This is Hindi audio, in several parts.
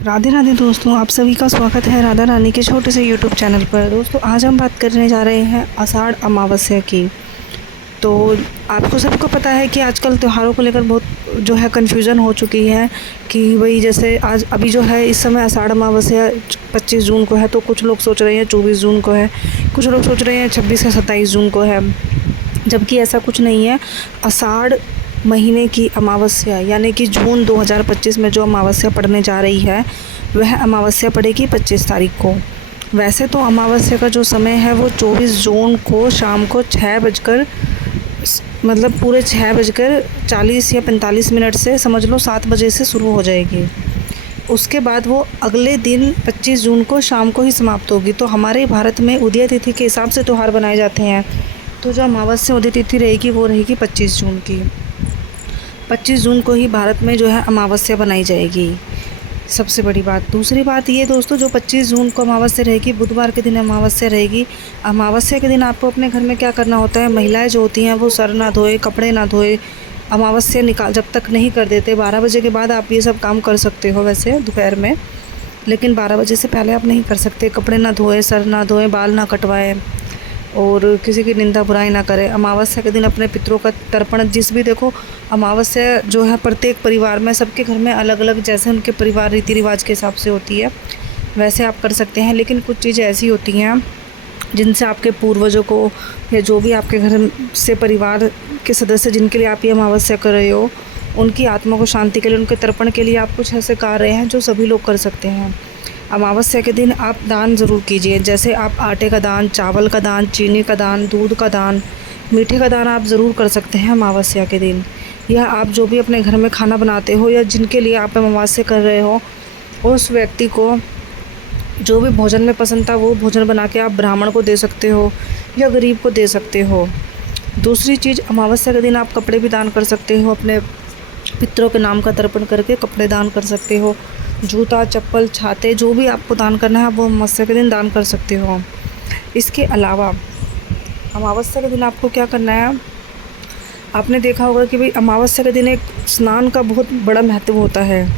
राधे राधे दोस्तों, आप सभी का स्वागत है राधा रानी के छोटे से यूट्यूब चैनल पर। दोस्तों आज हम बात करने जा रहे हैं आषाढ़ अमावस्या की। तो आपको सबको पता है कि आजकल त्योहारों को लेकर बहुत जो है कन्फ्यूज़न हो चुकी है कि भाई जैसे आज अभी जो है इस समय आषाढ़ अमावस्या 25 जून को है, तो कुछ लोग सोच रहे हैं 24 जून को है, कुछ लोग सोच रहे हैं 26 या 27 जून को है, जबकि ऐसा कुछ नहीं है। आषाढ़ महीने की अमावस्या यानी कि जून 2025 में जो अमावस्या पड़ने जा रही है वह अमावस्या पड़ेगी 25 तारीख को। वैसे तो अमावस्या का जो समय है वो 24 जून को शाम को 6 बजकर मतलब पूरे 6 बजकर 40 या 45 मिनट से समझ लो 7 बजे से शुरू हो जाएगी। उसके बाद वो अगले दिन 25 जून को शाम को ही समाप्त होगी। तो हमारे भारत में उदय तिथि के हिसाब से त्यौहार बनाए जाते हैं। तो जो अमावस्या उदय तिथि रहेगी वो रहेगी 25 जून की। 25 जून को ही भारत में जो है अमावस्या बनाई जाएगी, सबसे बड़ी बात। दूसरी बात ये दोस्तों, जो 25 जून को अमावस्या रहेगी, बुधवार के दिन अमावस्या रहेगी। अमावस्या के दिन आपको अपने घर में क्या करना होता है, महिलाएं जो होती हैं वो सर ना धोए, कपड़े ना धोए, अमावस्या निकाल जब तक नहीं कर देते 12 बजे के बाद आप ये सब काम कर सकते हो वैसे दोपहर में, लेकिन 12 बजे से पहले आप नहीं कर सकते। कपड़े ना धोए, सर ना धोए, बाल ना कटवाएं और किसी की निंदा बुराई ना करें। अमावस्या के दिन अपने पितरों का तर्पण, जिस भी देखो अमावस्या जो है प्रत्येक परिवार में, सबके घर में अलग अलग जैसे उनके परिवार रीति रिवाज के हिसाब से होती है वैसे आप कर सकते हैं। लेकिन कुछ चीज़ें ऐसी होती हैं जिनसे आपके पूर्वजों को या जो भी आपके घर से परिवार के सदस्य जिनके लिए आप ये अमावस्या कर रहे हो, उनकी आत्मा को शांति के लिए, उनके तर्पण के लिए आप कुछ ऐसे कार्य हैं जो सभी लोग कर सकते हैं। अमावस्या के दिन आप दान ज़रूर कीजिए, जैसे आप आटे का दान, चावल का दान, चीनी का दान, दूध का दान, मीठे का दान आप ज़रूर कर सकते हैं अमावस्या के दिन। या आप जो भी अपने घर में खाना बनाते हो या जिनके लिए आप अमावस्या कर रहे हो, उस व्यक्ति को जो भी भोजन में पसंद था वो भोजन बना के आप ब्राह्मण को दे सकते हो या गरीब को दे सकते हो। दूसरी चीज़, अमावस्या के दिन आप कपड़े भी दान कर सकते हो, अपने पितरों के नाम का तर्पण करके कपड़े दान कर सकते हो। जूता, चप्पल, छाते, जो भी आपको दान करना है वो अमावस्या के दिन दान कर सकते हो। इसके अलावा अमावस्या के दिन आपको क्या करना है, आपने देखा होगा कि भाई अमावस्या के दिन एक स्नान का बहुत बड़ा महत्व होता है।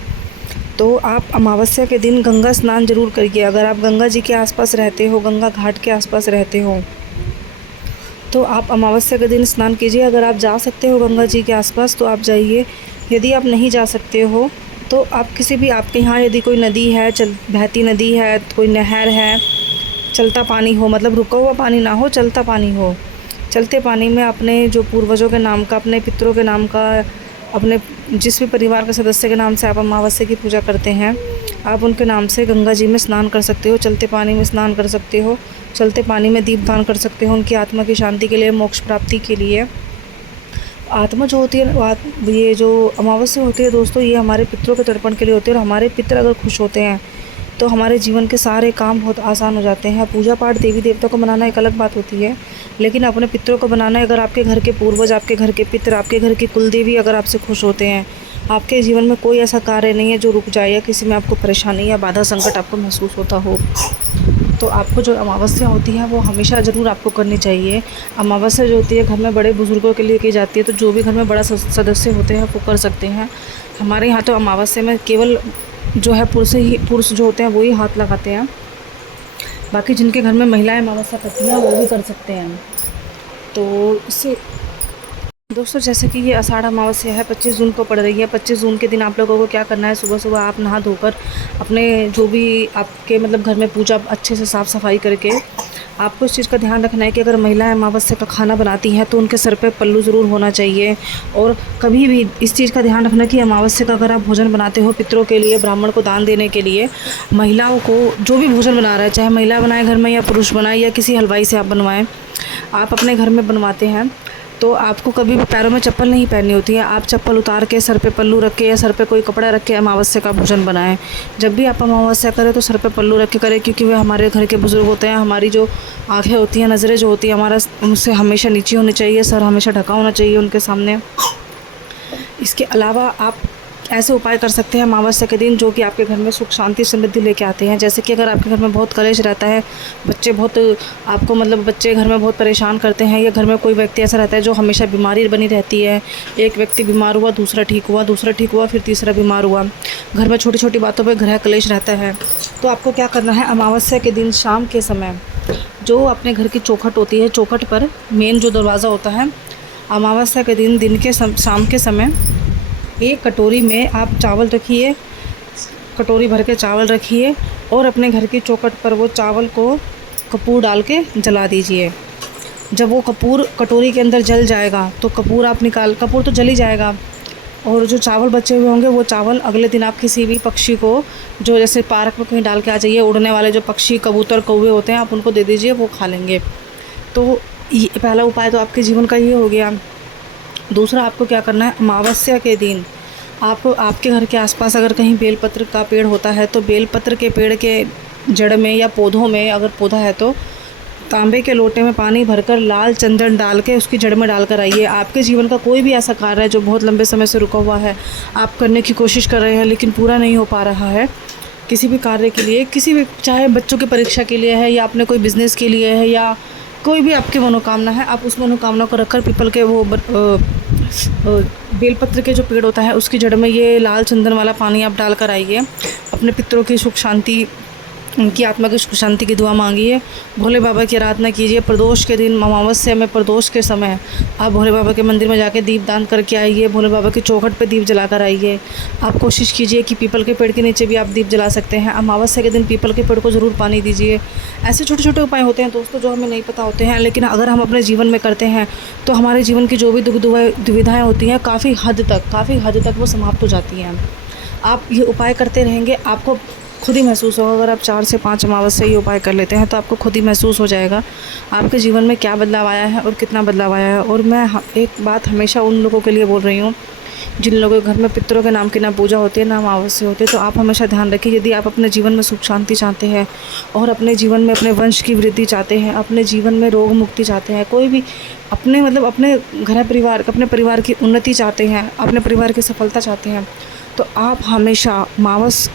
तो आप अमावस्या के दिन गंगा स्नान जरूर करिए। अगर आप गंगा जी के आसपास रहते हो, गंगा घाट के आसपास रहते हो, तो आप अमावस्या के दिन स्नान कीजिए। अगर आप जा सकते हो गंगा जी के आसपास तो आप जाइए। यदि आप नहीं जा सकते हो तो आप किसी भी, आपके यहाँ यदि कोई नदी है, बहती नदी है, कोई नहर है, चलता पानी हो, मतलब रुका हुआ पानी ना हो, चलता पानी हो, चलते पानी में अपने जो पूर्वजों के नाम का, अपने पितरों के नाम का, अपने जिस भी परिवार के सदस्य के नाम से आप अमावस्या की पूजा करते हैं, आप उनके नाम से गंगा जी में स्नान कर सकते हो, चलते पानी में स्नान कर सकते हो, चलते पानी में दीप दान कर सकते हो, उनकी आत्मा की शांति के लिए, मोक्ष प्राप्ति के लिए। आत्मा जो होती है, ये जो अमावस्या होती है दोस्तों, ये हमारे पितरों के तर्पण के लिए होती है। और हमारे पितर अगर खुश होते हैं तो हमारे जीवन के सारे काम बहुत आसान हो जाते हैं। पूजा पाठ देवी देवता को मनाना एक अलग बात होती है, लेकिन अपने पितरों को बनाना है। अगर आपके घर के पूर्वज, आपके घर के पितर, आपके घर की कुलदेवी अगर आपसे खुश होते हैं, आपके जीवन में कोई ऐसा कार्य नहीं है जो रुक जाए या किसी में आपको परेशानी या बाधा संकट आपको महसूस होता हो, तो आपको जो अमावस्या होती है वो हमेशा ज़रूर आपको करनी चाहिए। अमावस्या जो होती है घर में बड़े बुज़ुर्गों के लिए की जाती है, तो जो भी घर में बड़ा सदस्य होते हैं वो कर सकते हैं। हमारे यहाँ तो अमावस्या में केवल जो है पुरुष जो होते हैं वही हाथ लगाते हैं, बाकी जिनके घर में महिलाएं अमावस्या करती हैं वो भी कर सकते हैं। तो इससे दोस्तों, जैसे कि ये आषाढ़ अमावस्या है, 25 जून को पड़ रही है। 25 जून के दिन आप लोगों को क्या करना है, सुबह सुबह आप नहा धोकर अपने जो भी आपके मतलब घर में पूजा अच्छे से साफ़ सफाई करके आपको इस चीज़ का ध्यान रखना है कि अगर महिलाएं अमावस्या का खाना बनाती हैं तो उनके सर पे पल्लू ज़रूर होना चाहिए। और कभी भी इस चीज़ का ध्यान रखना कि अमावस्या का अगर आप भोजन बनाते हो पितरों के लिए, ब्राह्मण को दान देने के लिए, महिलाओं को जो भी भोजन बना रहा है, चाहे महिला बनाए घर में या पुरुष बनाए या किसी हलवाई से आप बनवाएं, आप अपने घर में बनवाते हैं तो आपको कभी भी पैरों में चप्पल नहीं पहननी होती है। आप चप्पल उतार के सर पे पल्लू रख के या सर पे कोई कपड़ा रख के अमावस्या का भोजन बनाएं। जब भी आप अमावस्या करें तो सर पे पल्लू रख के करें, क्योंकि वे हमारे घर के बुज़ुर्ग होते हैं। हमारी जो आँखें होती हैं, नज़रें जो होती हैं, हमारा उनसे हमेशा नीची होनी चाहिए, सर हमेशा ढका होना चाहिए उनके सामने। इसके अलावा आप ऐसे उपाय कर सकते हैं अमावस्या के दिन जो कि आपके घर में सुख शांति समृद्धि लेके आते हैं। जैसे कि अगर आपके घर में बहुत कलेश रहता है, बच्चे बहुत आपको मतलब बच्चे घर में बहुत परेशान करते हैं, या घर में कोई व्यक्ति ऐसा रहता है जो हमेशा बीमारी बनी रहती है, एक व्यक्ति बीमार हुआ, दूसरा ठीक हुआ, फिर तीसरा बीमार हुआ, घर में छोटी छोटी बातों पर गृह कलेश रहता है, तो आपको क्या करना है, अमावस्या के दिन शाम के समय जो अपने घर की चौखट होती है, चौखट पर मेन जो दरवाज़ा होता है, अमावस्या के दिन के शाम के समय एक कटोरी में आप चावल रखिए, कटोरी भर के चावल रखिए और अपने घर की चौखट पर वो चावल को कपूर डाल के जला दीजिए। जब वो कपूर कटोरी के अंदर जल जाएगा तो कपूर तो जल ही जाएगा, और जो चावल बचे हुए होंगे वो चावल अगले दिन आप किसी भी पक्षी को, जो जैसे पार्क में कहीं डाल के आ जाइए, उड़ने वाले जो पक्षी कबूतर कौवे होते हैं, आप उनको दे दीजिए, वो खा लेंगे। तो ये पहला उपाय तो आपके जीवन का ये हो गया। दूसरा आपको क्या करना है, अमावस्या के दिन आपको आपके घर के आसपास अगर कहीं बेलपत्र का पेड़ होता है तो बेलपत्र के पेड़ के जड़ में या पौधों में, अगर पौधा है तो तांबे के लोटे में पानी भरकर लाल चंदन डाल के उसकी जड़ में डालकर आइए। आपके जीवन का कोई भी ऐसा कार्य है जो बहुत लंबे समय से रुका हुआ है, आप करने की कोशिश कर रहे हैं लेकिन पूरा नहीं हो पा रहा है, किसी भी कार्य के लिए, किसी भी, चाहे बच्चों की परीक्षा के लिए है या अपने कोई बिज़नेस के लिए है या कोई भी आपकी मनोकामना है, आप उस मनोकामना को रखकर पीपल के वो बेलपत्र के जो पेड़ होता है उसकी जड़ में ये लाल चंदन वाला पानी आप डालकर आइए। अपने पितरों की सुख शांति, उनकी आत्मा की सुख शांति की दुआ मांगिए। भोले बाबा की आराधना कीजिए। प्रदोष के दिन, अमावस्या में प्रदोष के समय आप भोले बाबा के मंदिर में जाके दीप दान करके आइए। भोले बाबा की चौखट पे दीप जलाकर आइए। आप कोशिश कीजिए कि पीपल के पेड़ के नीचे भी आप दीप जला सकते हैं। अमावस्या के दिन पीपल के पेड़ को ज़रूर पानी दीजिए। ऐसे छोटे छोटे उपाय होते हैं दोस्तों जो हमें नहीं पता होते हैं, लेकिन अगर हम अपने जीवन में करते हैं तो हमारे जीवन की जो भी दुविधाएँ होती हैं काफ़ी हद तक वो समाप्त हो जाती हैं। आप ये उपाय करते रहेंगे, आपको खुद ही महसूस होगा। अगर आप 4 से 5 अमावस्या ये उपाय कर लेते हैं तो आपको खुद ही महसूस हो जाएगा आपके जीवन में क्या बदलाव आया है और कितना बदलाव आया है। और मैं एक बात हमेशा उन लोगों के लिए बोल रही हूँ जिन लोगों के घर में पितरों के नाम की ना पूजा होती है ना अमावस्या होती है, तो आप हमेशा ध्यान रखिए, यदि आप अपने जीवन में सुख शांति चाहते हैं और अपने जीवन में अपने वंश की वृद्धि चाहते हैं, अपने जीवन में रोग मुक्ति चाहते हैं, कोई भी अपने अपने घर परिवार, अपने परिवार की उन्नति चाहते हैं, अपने परिवार की सफलता चाहते हैं, तो आप हमेशा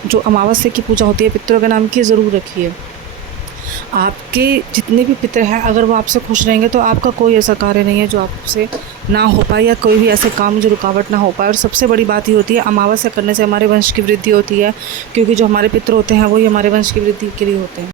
जो अमावस्या की पूजा होती है पितरों के नाम की ज़रूर रखिए। आपके जितने भी पितर हैं अगर वो आपसे खुश रहेंगे तो आपका कोई ऐसा कार्य नहीं है जो आपसे ना हो पाए, या कोई भी ऐसे काम जो रुकावट ना हो पाए। और सबसे बड़ी बात ये होती है अमावस्या करने से हमारे वंश की वृद्धि होती है, क्योंकि जो हमारे पितर होते हैं वही हमारे वंश की वृद्धि के लिए होते हैं।